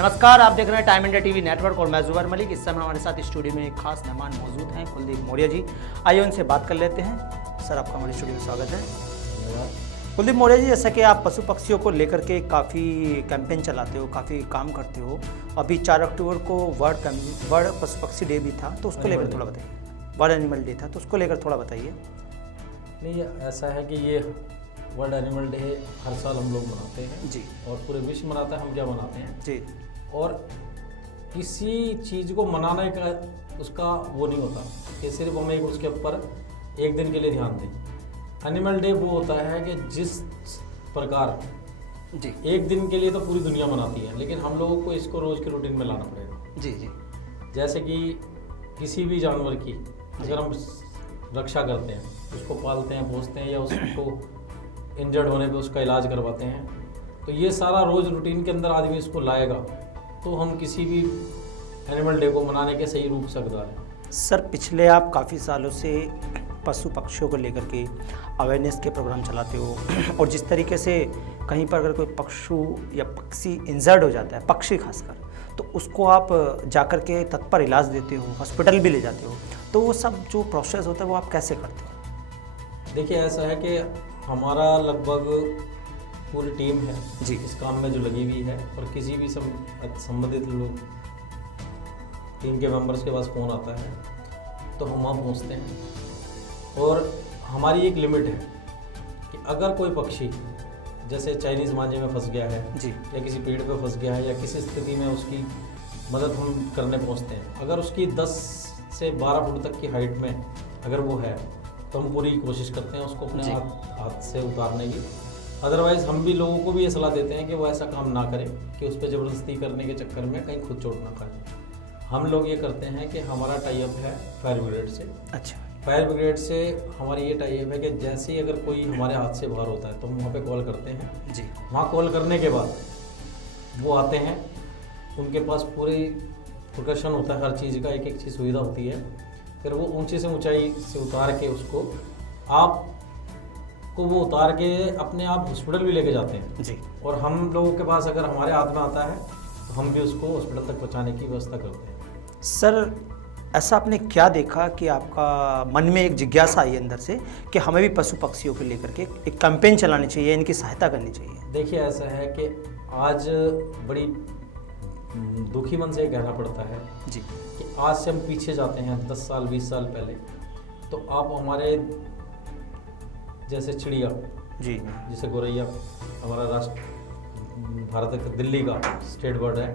नमस्कार, आप देख रहे हैं टाइम इंडिया टीवी नेटवर्क और मैं जुबैर मलिक। इस समय हमारे साथ स्टूडियो में एक खास मेहमान मौजूद हैं, कुलदीप मौर्य जी। आइए उनसे बात कर लेते हैं। सर, आपका हमारे स्टूडियो में स्वागत है। कुलदीप मौर्य जी, जैसा कि आप पशु पक्षियों को लेकर के काफ़ी कैंपेन चलाते हो, काफ़ी काम करते हो। अभी 4 अक्टूबर को वर्ल्ड पशु पक्षी डे भी था, तो उसको लेकर थोड़ा बताइए। वर्ल्ड एनिमल डे था, तो उसको लेकर थोड़ा बताइए। नहीं, ऐसा है कि ये वर्ल्ड एनिमल डे हर साल हम लोग मनाते हैं जी, और पूरे विश्व मनाता है। हम क्या मनाते हैं जी, और किसी चीज़ को मनाने का उसका वो नहीं होता कि सिर्फ हम एक उसके ऊपर एक दिन के लिए ध्यान दें। एनिमल डे वो होता है कि जिस प्रकार जी, एक दिन के लिए तो पूरी दुनिया मनाती है, लेकिन हम लोगों को इसको रोज़ के रूटीन में लाना पड़ेगा। जी, जी, जैसे कि किसी भी जानवर की अगर हम रक्षा करते हैं, उसको पालते हैं, पोसते हैं या उसको इंजर्ड होने पे उसका इलाज करवाते हैं, तो ये सारा रोज़ रूटीन के अंदर आदमी इसको लाएगा तो हम किसी भी एनिमल डे को मनाने के सही रूप सकता है। सर, पिछले आप काफ़ी सालों से पशु पक्षियों को लेकर के अवेयरनेस के प्रोग्राम चलाते हो और जिस तरीके से कहीं पर अगर कोई पशु या पक्षी इंजर्ड हो जाता है, पक्षी खासकर, तो उसको आप जाकर के तत्पर इलाज देते हो, हॉस्पिटल भी ले जाते हो, तो वो सब जो प्रोसेस होता है वो आप कैसे करते हो? देखिए, ऐसा है कि हमारा लगभग पूरी टीम है जी, इस काम में जो लगी हुई है, और किसी भी संबंधित लोग टीम के मेंबर्स के पास फ़ोन आता है तो हम वहाँ पहुँचते हैं। और हमारी एक लिमिट है कि अगर कोई पक्षी जैसे चाइनीज़ मांझे में फंस गया है जी, या किसी पेड़ पे फंस गया है या किसी स्थिति में उसकी मदद हम करने पहुँचते हैं, अगर उसकी 10 से 12 फुट तक की हाइट में अगर वो है तो हम पूरी कोशिश करते हैं उसको अपने हाथ से उतारने की। अदरवाइज़ हम भी लोगों को भी ये सलाह देते हैं कि वो ऐसा काम ना करें कि उस पर ज़बरदस्ती करने के चक्कर में कहीं खुद चोट ना खाए। हम लोग ये करते हैं कि हमारा टाई अप है फायर ब्रिगेड से। अच्छा, फायर ब्रिगेड से हमारी ये टाई अप है कि जैसे ही अगर कोई हमारे हाथ से बाहर होता है तो हम वहाँ पे कॉल करते हैं। जी, वहाँ कॉल करने के बाद वो आते हैं, उनके पास पूरी प्रिकॉशन होता है, हर चीज़ का एक एक चीज़ सुविधा होती है। फिर वो ऊंची से ऊंचाई से उतार के उसको आपको वो उतार के अपने आप हॉस्पिटल भी लेके जाते हैं। जी। और हम लोगों के पास अगर हमारे हाथ में आता है तो हम भी उसको हॉस्पिटल तक पहुंचाने की व्यवस्था करते हैं। सर, ऐसा आपने क्या देखा कि आपका मन में एक जिज्ञासा आई अंदर से कि हमें भी पशु पक्षियों को लेकर के एक कैंपेन चलानी चाहिए, इनकी सहायता करनी चाहिए? देखिए, ऐसा है कि आज बड़ी दुखी मन से कहना पड़ता है जी, कि आज से हम पीछे जाते हैं 10 साल 20 साल पहले, तो आप हमारे जैसे चिड़िया, जी, जैसे गोरैया हमारा राष्ट्र भारत का दिल्ली का स्टेट बर्ड है,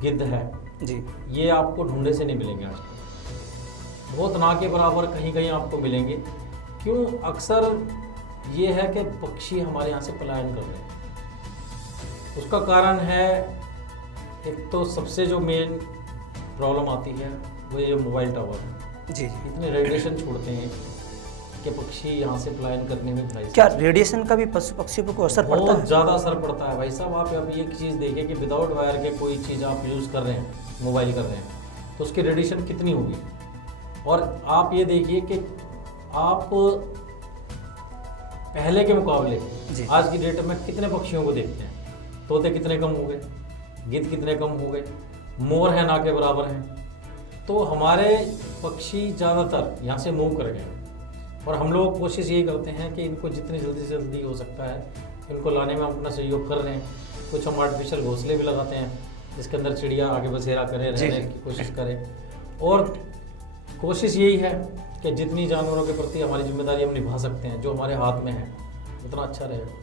गिद्ध है, जी, ये आपको ढूंढे से नहीं मिलेंगे आजकल। बहुत ना के बराबर कहीं कहीं आपको मिलेंगे। क्यों? अक्सर ये है कि पक्षी हमारे यहाँ से पलायन कर रहे हैं। उसका कारण है, एक तो सबसे जो मेन प्रॉब्लम आती है वो ये मोबाइल टावर है। जी, जी। इतने रेडिएशन छोड़ते हैं कि पक्षी यहाँ से पलायन करने में भाई क्या रेडिएशन का भी पशु पक्षियों पर कोई असर पड़ता बहुत है? ज़्यादा असर पड़ता है भाई साहब। आप अभी एक चीज़ देखिए कि विदाउट वायर के कोई चीज़ आप यूज़ कर रहे हैं, मोबाइल कर रहे हैं, तो उसकी रेडिएशन कितनी होगी। और आप ये देखिए कि आप पहले के मुकाबले आज की डेट में कितने पक्षियों को देखते हैं। तोते कितने कम हो गए, गिद्ध कितने कम हो गए, मोर हैं ना के बराबर हैं। तो हमारे पक्षी ज़्यादातर यहाँ से मूव कर गए और हम लोग कोशिश यही करते हैं कि इनको जितनी जल्दी से जल्दी हो सकता है इनको लाने में हम अपना सहयोग कर रहे हैं। कुछ हम आर्टिफिशियल घोंसले भी लगाते हैं जिसके अंदर चिड़िया आगे बसेरा करें, रहने की कोशिश करें। और कोशिश यही है कि जितनी जानवरों के प्रति हमारी जिम्मेदारी हम निभा सकते हैं, जो हमारे हाथ में है, उतना अच्छा रहेगा।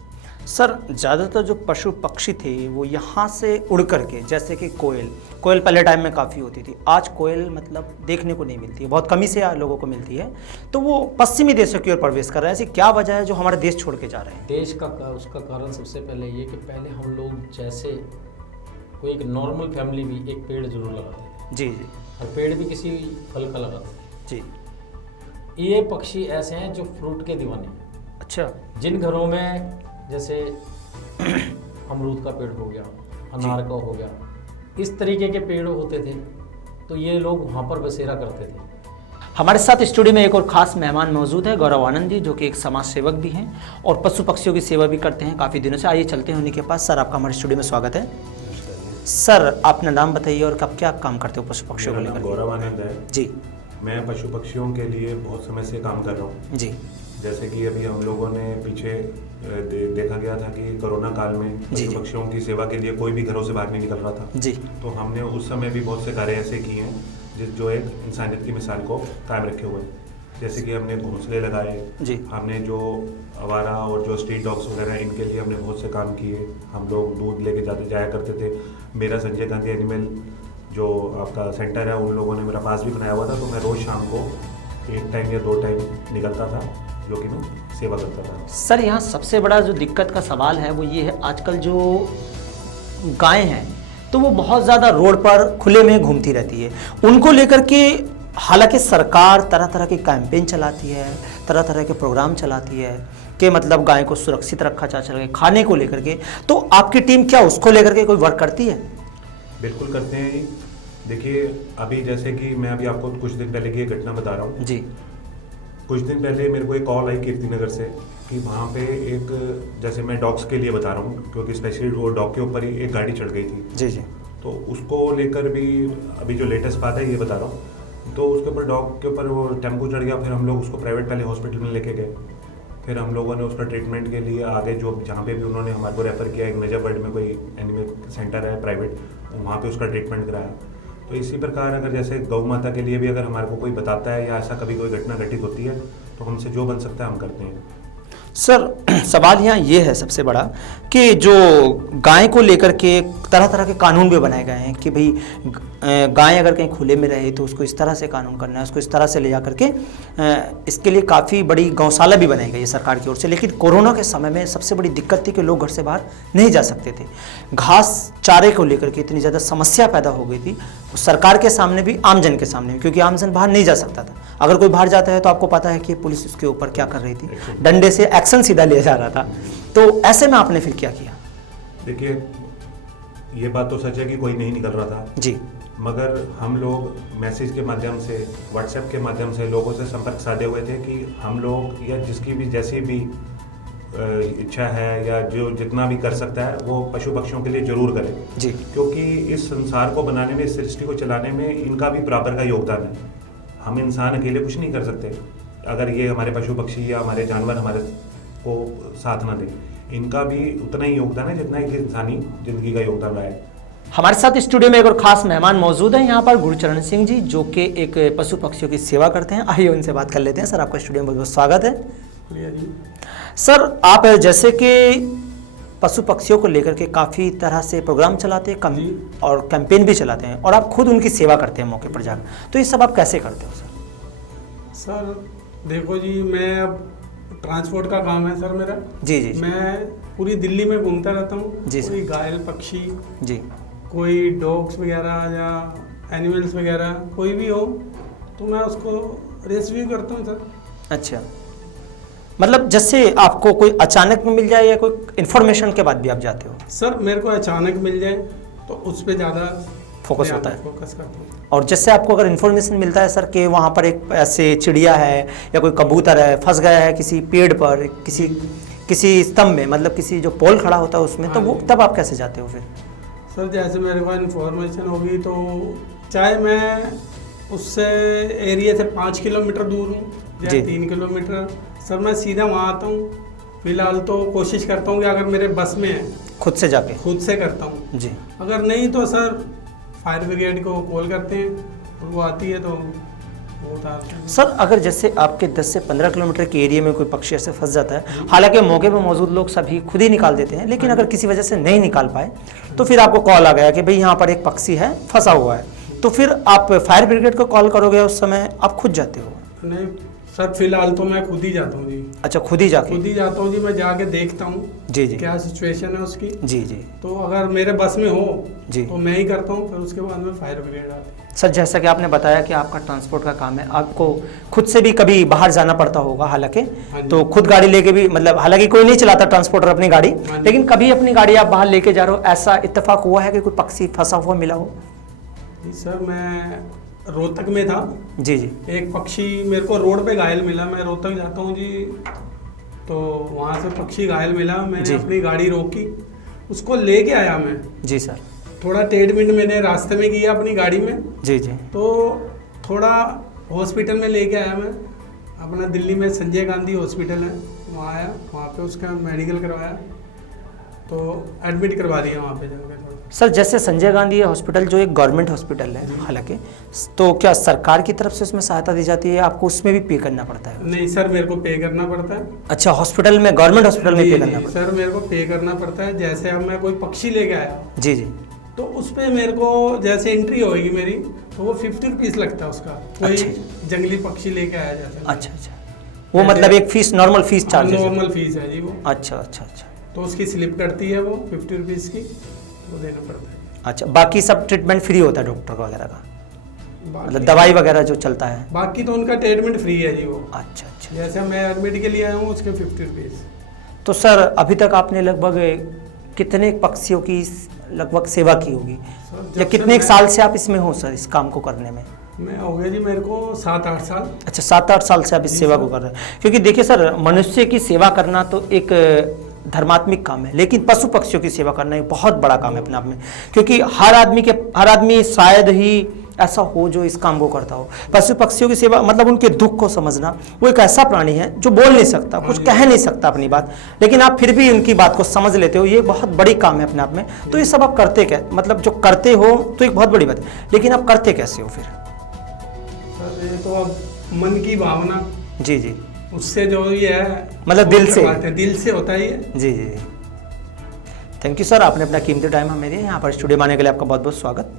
सर, ज़्यादातर जो पशु पक्षी थे वो यहाँ से उड़ करके, जैसे कि कोयल पहले टाइम में काफ़ी होती थी, आज कोयल मतलब देखने को नहीं मिलती है, बहुत कमी से लोगों को मिलती है, तो वो पश्चिमी देशों की ओर प्रवेश कर रहे हैं। ऐसी क्या वजह है जो हमारे देश छोड़ के जा रहे हैं? देश का उसका कारण सबसे पहले ये कि पहले हम लोग जैसे कोई एक नॉर्मल फैमिली भी एक पेड़ जरूर लगाते थे। जी, जी, और पेड़ भी किसी फल का लगाते थे। जी। ये पक्षी ऐसे हैं जो फ्रूट के दीवाने हैं। अच्छा, जिन घरों में जैसे अमरूद का पेड़ हो गया, अनार का हो गया, इस तरीके के पेड़ होते थे, तो ये लोग वहाँ पर बसेरा करते थे। हमारे साथ स्टूडियो में एक और खास मेहमान मौजूद है, गौरव आनंद जी, जो कि एक समाज सेवक भी हैं और पशु पक्षियों की सेवा भी करते हैं काफ़ी दिनों से। आइए चलते हैं उन्हीं के पास। सर, आपका हमारे स्टूडियो में स्वागत है। सर अपना नाम बताइए और कब क्या काम करते हो पशु पक्षियों को मेरा लेकर? नाम गौरव आनंद है। जी मैं पशु पक्षियों के लिए बहुत समय से काम कर रहा हूँ। जी जैसे कि अभी हम लोगों ने पीछे देखा गया था कि कोरोना काल में जी, पशु जी। पक्षियों की सेवा के लिए कोई भी घरों से बाहर नहीं निकल रहा था। जी तो हमने उस समय भी बहुत से कार्य ऐसे किए हैं जो एक इंसानियत की मिसाल को कायम रखे हुए हैं। जैसे कि हमने घोंसले लगाए, जी हमने जो आवारा और जो स्ट्रीट डॉग्स वगैरह हैं, इनके लिए हमने बहुत से काम किए। हम लोग दूध लेके जाया करते थे। मेरा संजय गांधी एनिमल जो आपका सेंटर है, उन लोगों ने मेरा पास भी बनाया हुआ था, तो मैं रोज़ शाम को 1 टाइम या 2 टाइम निकलता था, जो कि मैं सेवा करता था। सर यहाँ सबसे बड़ा जो दिक्कत का सवाल है वो ये है, आजकल जो गायें हैं तो वो बहुत ज़्यादा रोड पर खुले में घूमती रहती है। उनको लेकर के हालांकि सरकार तरह तरह के कैंपेन चलाती है, तरह तरह के प्रोग्राम चलाती है कि मतलब गाय को सुरक्षित रखा जा सके, खाने को लेकर के, तो आपकी टीम क्या उसको लेकर के कोई वर्क करती है? बिल्कुल करते हैं जी। देखिए अभी जैसे कि मैं अभी आपको कुछ दिन पहले की एक घटना बता रहा हूँ। जी कुछ दिन पहले मेरे को एक कॉल आई कीर्तिनगर से कि वहाँ पे एक, जैसे मैं डॉग्स के लिए बता रहा हूँ क्योंकि स्पेशली वो डॉग के ऊपर ही एक गाड़ी चढ़ गई थी। जी जी तो उसको लेकर भी अभी जो लेटेस्ट बात है ये बता रहा हूँ। तो उसके ऊपर डॉग के ऊपर वो टेम्पो चढ़ गया। फिर हम लोग उसको प्राइवेट पहले हॉस्पिटल में लेके गए। फिर हम लोगों ने उसका ट्रीटमेंट के लिए आगे जो जहाँ पे भी उन्होंने हमारे को रेफ़र किया, एक नजरबर्ड में कोई एनिमल सेंटर है प्राइवेट, वहाँ पे उसका ट्रीटमेंट कराया। तो इसी प्रकार अगर जैसे गौ माता के लिए भी अगर हमारे को कोई बताता है या ऐसा कभी कोई घटना घटित होती है तो हमसे जो बन सकता है हम करते हैं। सर सवाल यहाँ ये है सबसे बड़ा कि जो गाय को लेकर के तरह तरह के कानून भी बनाए गए हैं कि भाई गाय अगर कहीं खुले में रहे तो उसको इस तरह से कानून करना है, उसको इस तरह से ले जा करके इसके लिए काफ़ी बड़ी गौशाला भी बनाई गई है सरकार की ओर से। लेकिन कोरोना के समय में सबसे बड़ी दिक्कत थी कि लोग घर से बाहर नहीं जा सकते थे। घास चारे को लेकर के इतनी ज़्यादा समस्या पैदा हो गई थी सरकार के सामने भी, आमजन के सामने भी, क्योंकि आमजन बाहर नहीं जा सकता था। अगर कोई बाहर जाता है तो आपको पता है कि पुलिस उसके ऊपर क्या कर रही थी, डंडे से एक्शन सीधा लिया जा रहा था। तो ऐसे में आपने फिर क्या किया? देखिए ये बात तो सच है कि कोई नहीं निकल रहा था जी, मगर हम लोग मैसेज के माध्यम से, व्हाट्सएप के माध्यम से लोगों से संपर्क साधे हुए थे कि हम लोग या जिसकी भी जैसी भी इच्छा है या जो जितना भी कर सकता है वो पशु पक्षियों के लिए जरूर करें जी, क्योंकि इस संसार को बनाने में, इस सृष्टि को चलाने में इनका भी बराबर का योगदान है। हम इंसान अकेले कुछ नहीं कर सकते अगर ये हमारे पशु पक्षी या हमारे जानवर हमारे को साथ ना दें। इनका भी उतना ही योगदान है जितना एक इंसानी जिंदगी का योगदान रहा है। हमारे साथ स्टूडियो में एक और खास मेहमान मौजूद हैं यहाँ पर, गुरचरण सिंह जी, जो कि एक पशु पक्षियों की सेवा करते हैं। आइए उनसे बात कर लेते हैं। सर आपका स्टूडियो में बहुत बहुत स्वागत है। सर आप जैसे कि पशु पक्षियों को लेकर के काफ़ी तरह से प्रोग्राम चलाते हैं और कैंपेन भी चलाते हैं और आप खुद उनकी सेवा करते हैं मौके पर जाकर, तो ये सब आप कैसे करते हो सर? सर देखो जी, मैं अब ट्रांसपोर्ट का काम है सर मेरा। जी जी मैं पूरी दिल्ली में घूमता रहता हूँ। जी सर। कोई घायल पक्षी, जी कोई डॉग्स वगैरह या एनिमल्स वगैरह कोई भी हो तो मैं उसको रेस्क्यू करता हूँ सर। अच्छा, मतलब जैसे आपको कोई अचानक में मिल जाए या कोई इन्फॉर्मेशन के बाद भी आप जाते हो? सर मेरे को अचानक मिल जाए तो उस पर ज़्यादा फोकस होता है। फोकस करता हूँ। और जैसे आपको अगर इन्फॉर्मेशन मिलता है सर कि वहाँ पर एक ऐसे चिड़िया है या कोई कबूतर है फंस गया है किसी पेड़ पर, किसी स्तंभ में, मतलब किसी जो पोल खड़ा होता है उसमें, तो वो तब आप कैसे जाते हो फिर? सर जैसे मेरे पास इन्फॉर्मेशन होगी तो चाहे मैं उससे एरिया से 5 किलोमीटर दूर हूँ या जी। 3 किलोमीटर, सर मैं सीधा वहाँ आता हूँ। फिलहाल तो कोशिश करता हूँ कि अगर मेरे बस में है खुद से जाके? खुद से करता हूँ जी। अगर नहीं तो सर फायर ब्रिगेड को कॉल करते हैं और वो आती है तो वो उतारते हैं। सर अगर जैसे आपके 10 से 15 किलोमीटर के एरिया में कोई पक्षी ऐसे फंस जाता है, हालांकि मौके पर मौजूद लोग सभी खुद ही निकाल देते हैं, लेकिन अगर किसी वजह से नहीं निकाल पाए तो फिर आपको कॉल आ गया कि भाई यहाँ पर एक पक्षी है फंसा हुआ है, तो फिर आप फायर ब्रिगेड को कॉल करोगे उस समय आप खुद जाते हो? नहीं सर, फिलहाल तो मैं खुद ही जाता हूँ जी। अच्छा, खुद ही जाके? खुद ही जाता हूँ जी। मैं जाके देखता हूँ जी जी क्या सिचुएशन है उसकी। जी जी तो अगर मेरे बस में हो जी तो मैं ही करता हूँ, फिर उसके बाद में फायर ब्रिगेड आती है। सर जैसा कि आपने बताया कि आपका ट्रांसपोर्ट का काम है, आपको खुद से भी कभी बाहर जाना पड़ता होगा हालांकि, हाँ जी। तो खुद गाड़ी लेके भी, मतलब हालांकि कोई नहीं चलाता ट्रांसपोर्टर अपनी गाड़ी, हाँ जी। लेकिन कभी अपनी गाड़ी आप बाहर लेके जा रहे हो, ऐसा इत्तेफाक हुआ है कि कोई पक्षी फंसा हुआ मिला हो? जी सर, मैं रोहतक में था। जी जी एक पक्षी मेरे को रोड पे घायल मिला। मैं रोहतक जाता हूँ जी, तो वहाँ से पक्षी घायल मिला। मैंने जी। अपनी गाड़ी रोकी, उसको लेके आया मैं। जी सर। थोड़ा ट्रीटमेंट मैंने रास्ते में किया अपनी गाड़ी में, जी जी। तो थोड़ा हॉस्पिटल में लेके आया मैं अपना, दिल्ली में संजय गांधी हॉस्पिटल है, वहाँ आया, वहाँ पे उसका मेडिकल करवाया, तो एडमिट करवा दिया वहाँ पे जाकर थोड़ा। सर जैसे संजय गांधी हॉस्पिटल जो एक गवर्नमेंट हॉस्पिटल है हालांकि, तो क्या सरकार की तरफ से उसमें सहायता दी जाती है, आपको उसमें भी पे करना पड़ता है? नहीं सर, मेरे को पे करना पड़ता है। अच्छा, हॉस्पिटल में, गवर्नमेंट हॉस्पिटल में जी, पे जी, करना पड़ता सर मेरे को पे करना पड़ता है। जैसे अब मैं कोई पक्षी लेके आया, है? जी जी। तो उस पर मेरे को जैसे एंट्री होगी मेरी, तो वो 50 रुपीज़ लगता है उसका, कोई अच्छा। जंगली पक्षी लेके आया जैसे। अच्छा अच्छा, वो मतलब एक फीस, नॉर्मल फीस चार्ज है? नॉर्मल फीस है जी वो। अच्छा अच्छा अच्छा। तो उसकी स्लिप कटती है वो 50 रुपीज़ की, वो देना पड़ता है। अच्छा, बाकी सब ट्रीटमेंट फ्री होता है डॉक्टर वगैरह का, मतलब बाकी दवाई वगैरह जो चलता है? बाकी तो उनका ट्रीटमेंट फ्री है जी वो। अच्छा अच्छा। जैसे मैं एडमिट के लिए आया हूँ, उसके 50 रुपीज़। तो सर अभी तक आपने लगभग कितने पक्षियों की लगभग सेवा की होगी, जब या से कितने मैं- साल से आप इसमें हो सर, इस काम को करने में? मैं हो गया जी मेरे को 7-8 साल। अच्छा, 7-8 साल से आप इस जी सेवा सर। को कर रहे हैं। क्योंकि देखिए सर, मनुष्य की सेवा करना तो एक धर्मात्मिक काम है, लेकिन पशु पक्षियों की सेवा करना एक बहुत बड़ा काम है अपने आप में, क्योंकि हर आदमी शायद ही ऐसा हो जो इस काम को करता हो। पशु पक्षियों की सेवा मतलब उनके दुख को समझना। वो एक ऐसा प्राणी है जो बोल नहीं सकता, कुछ कह नहीं सकता अपनी बात, लेकिन आप फिर भी उनकी बात को समझ लेते हो, ये बहुत बड़ी काम है अपने आप में। तो ये सब आप करते क्या, मतलब जो करते हो तो एक बहुत बड़ी बात है, लेकिन आप करते कैसे हो फिर? सर ये तो अब मन की भावना, जी जी, उससे जो ये है, मतलब वो दिल से? करवाते हैं, दिल से होता है ये। जी जी जी। थैंक यू सर, आपने अपना कीमती टाइम हमें दिया, यहाँ पर स्टूडियो में आने के लिए आपका बहुत बहुत स्वागत।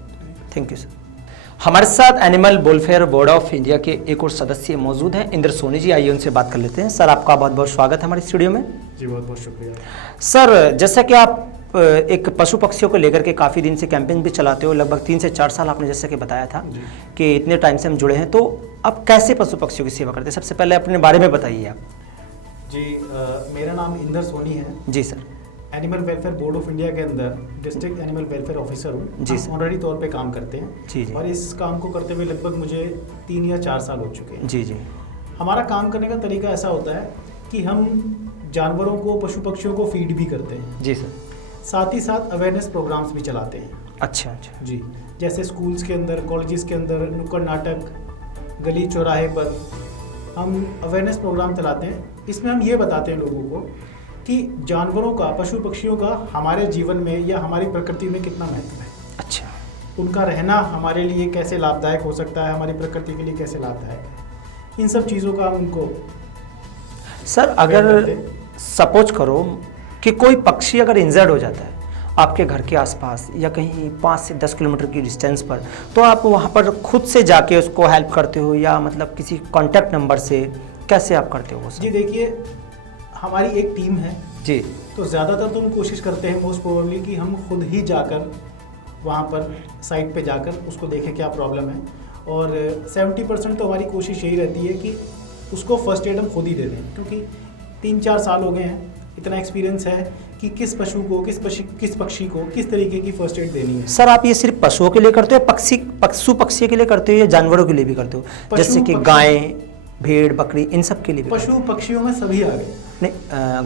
Thank you sir. हमारे साथ animal Welfare Board of India के एक और सदस्य मौजूद हैं, इंद्र सोनी जी। आइए उनसे बात कर लेते हैं। सर आपका बहुत बहुत स्वागत है हमारे स्टूडियो में। जी बहुत बहुत शुक्रिया। सर जैसा कि आप एक पशु पक्षियों को लेकर के काफ़ी दिन से कैंपेन भी चलाते हो, लगभग 3 से 4 साल आपने जैसे कि बताया था कि इतने टाइम से हम जुड़े हैं, तो आप कैसे पशु पक्षियों की सेवा करते हैं? सबसे पहले अपने बारे में बताइए आप। जी मेरा नाम इंदर सोनी है। जी sir. Animal Welfare Board of India के अंदर डिस्ट्रिक्ट एनिमल वेलफेयर ऑफिसर हूँ। जी सर। ऑनरेडी तौर पे काम करते हैं। जी जी। और इस काम को करते हुए लगभग मुझे 3 या 4 साल हो चुके हैं। जी जी। हमारा काम करने का तरीका ऐसा होता है कि हम जानवरों को, पशु पक्षियों को फीड भी करते हैं, जी सर। साथ ही साथ अवेयरनेस प्रोग्राम्स भी चलाते हैं। अच्छा अच्छा। जी, जैसे स्कूल्स के अंदर, कॉलेजेस के अंदर नुक्कड़ नाटक, गली चौराहे पर हम अवेयरनेस प्रोग्राम चलाते हैं। इसमें हम ये बताते हैं लोगों को कि जानवरों का, पशु पक्षियों का हमारे जीवन में या हमारी प्रकृति में कितना महत्व है। अच्छा। उनका रहना हमारे लिए कैसे लाभदायक हो सकता है, हमारी प्रकृति के लिए कैसे लाभदायक है, इन सब चीज़ों का हम उनको सर अगर सपोज करो कि कोई पक्षी अगर इंजर्ड हो जाता है आपके घर के आसपास या कहीं 5 से 10 किलोमीटर की डिस्टेंस पर, तो आप वहाँ पर खुद से जाके उसको हेल्प करते हो या मतलब किसी कांटेक्ट नंबर से, कैसे आप करते हो वो सब? जी देखिए, हमारी एक टीम है जी। तो ज़्यादातर तो हम कोशिश करते हैं मोस्ट प्रोबेबली कि हम खुद ही जाकर वहाँ पर साइट पे जाकर उसको देखें क्या प्रॉब्लम है। और 70% तो हमारी कोशिश यही रहती है कि उसको फर्स्ट एड हम खुद ही दे दें, क्योंकि 3-4 साल हो गए हैं, इतना एक्सपीरियंस है कि किस पशु को, किस पक्षी को किस तरीके की फर्स्ट एड देनी है। सर आप ये सिर्फ पशुओं के लिए करते हो, पशु पक्षी के लिए करते हो या जानवरों के लिए भी करते हो? जैसे कि गाय, भेड़, बकरी, इन सब के लिए भी? पशु पक्षियों में सभी आ गए। नहीं,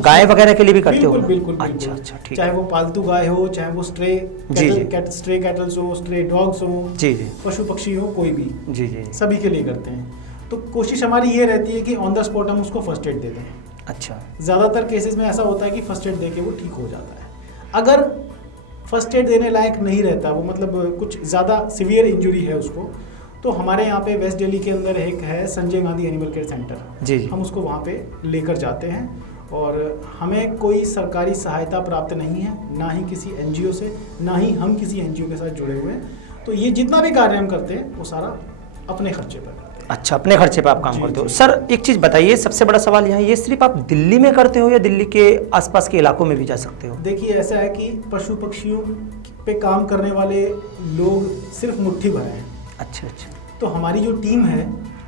गाय वगैरह के लिए भी करते हो? बिल्कुल बिल्कुल अच्छा बिल्कुल। अच्छा, ठीक। चाहे वो पालतू गाय हो, चाहे वो स्ट्रे जी, जी। कैटल्स हो, स्ट्रे डॉग्स हो, जी जी पशु पक्षी हो, कोई भी, जी जी। सभी के लिए करते हैं। तो कोशिश हमारी ये रहती है कि ऑन द स्पॉट हम उसको फर्स्ट एड दे दें। अच्छा। ज़्यादातर केसेस में ऐसा होता है कि फर्स्ट एड देके वो ठीक हो जाता है। अगर फर्स्ट एड देने लायक नहीं रहता वो, मतलब कुछ ज़्यादा सीवियर इंजरी है उसको, तो हमारे यहाँ पे वेस्ट दिल्ली के अंदर एक है Sanjay Gandhi animal care centre. जी जी। हम उसको वहाँ पे लेकर जाते हैं और हमें कोई सरकारी सहायता प्राप्त नहीं है, ना ही किसी एनजीओ से, ना ही हम किसी एनजीओ के साथ जुड़े हुए हैं। तो ये जितना भी कार्य हम करते हैं वो सारा अपने खर्चे पर करते हैं। अच्छा, अपने खर्चे पे आप काम जी, करते हो। जी। सर एक चीज़ बताइए, सबसे बड़ा सवाल यहाँ, ये सिर्फ आप दिल्ली में करते हो या दिल्ली के आसपास के इलाकों में भी जा सकते हो? देखिए ऐसा है कि पशु पक्षियों पे काम करने वाले लोग सिर्फ मुट्ठी भर हैं। अच्छा अच्छा। तो हमारी जो टीम है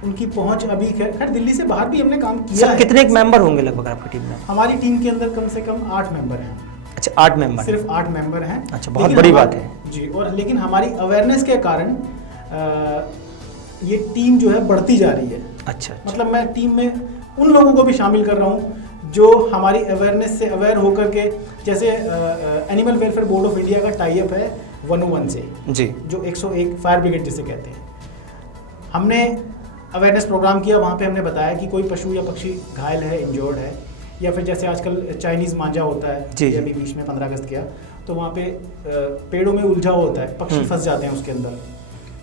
उनकी पहुंच अभी खैर दिल्ली से बाहर भी हमने काम किया सर है। कितने मेंबर होंगे लगभग आपकी टीम में? हमारी टीम के अंदर कम से कम 8 मेंबर हैं। अच्छा, 8 मेंबर? सिर्फ 8 मेंबर हैं। अच्छा, बहुत लेकिन बड़ी हमारी- बात है। जी, और लेकिन हमारी अवेयरनेस के कारण ये टीम जो है बढ़ती जा रही है। अच्छा अच्छा। मतलब मैं टीम में उन लोगों को भी शामिल कर रहा हूँ जो हमारी अवेयरनेस से अवेयर होकर के, जैसे animal Welfare Board of India का टाई अप है 101 से, जी जो 101 फायर ब्रिगेड जिसे कहते हैं, हमने अवेयरनेस प्रोग्राम किया। वहाँ पे हमने बताया कि कोई पशु या पक्षी घायल है, इंजर्ड है, या फिर जैसे आजकल चाइनीज़ मांझा होता है, जी, ये अभी बीच में 15 अगस्त किया, तो वहाँ पे पेड़ों में उलझा हुआ होता है, पक्षी फंस जाते हैं उसके अंदर।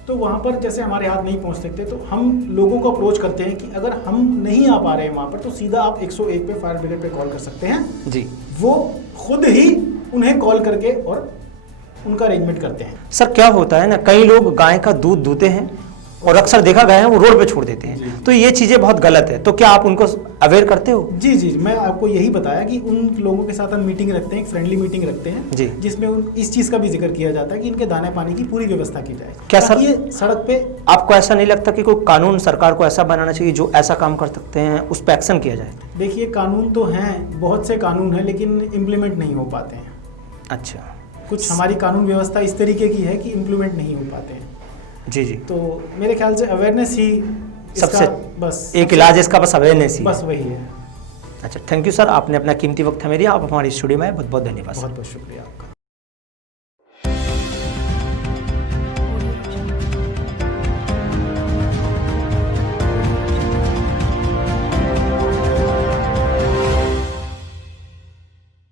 तो वहाँ पर जैसे हमारे हाथ नहीं पहुँच सकते, तो हम लोगों को अप्रोच करते हैं कि अगर हम नहीं आ पा रहे हैं वहाँ पर, तो सीधा आप 101 पे फायर ब्रिगेड पे कॉल कर सकते हैं। जी वो खुद ही उन्हें कॉल करके और उनका अरेंजमेंट करते हैं। सर, क्या होता है ना, कई लोग गाय का दूध दूते हैं और अक्सर देखा गया है वो रोड पे छोड़ देते हैं, तो ये चीज़ें बहुत गलत है। तो क्या आप उनको अवेयर करते हो? जी जी, मैं आपको यही बताया कि उन लोगों के साथ हम मीटिंग रखते हैं, एक फ्रेंडली मीटिंग रखते हैं जी, जिसमें इस चीज़ का भी जिक्र किया जाता है कि इनके दाने पानी की पूरी व्यवस्था की जाए। क्या सर, ये सड़क पे आपको ऐसा नहीं लगता कि कोई कानून सरकार को ऐसा बनाना चाहिए जो ऐसा काम कर सकते हैं उस पर एक्शन किया जाए? देखिए, कानून तो हैं, बहुत से कानून हैं, लेकिन इम्प्लीमेंट नहीं हो पाते हैं। अच्छा, कुछ हमारी कानून व्यवस्था इस तरीके की है कि इम्प्लीमेंट नहीं हो पाते हैं। जी जी, तो मेरे ख्याल से अवेयरनेस ही सबसे बस एक इलाज इसका बस अवेयरनेस ही। बस वही है। अच्छा, थैंक यू सर, आपने अपना कीमती वक्त हमें दिया। आप हमारी स्टूडियो में आए, बहुत बहुत धन्यवाद सर। बहुत बहुत शुक्रिया आपका।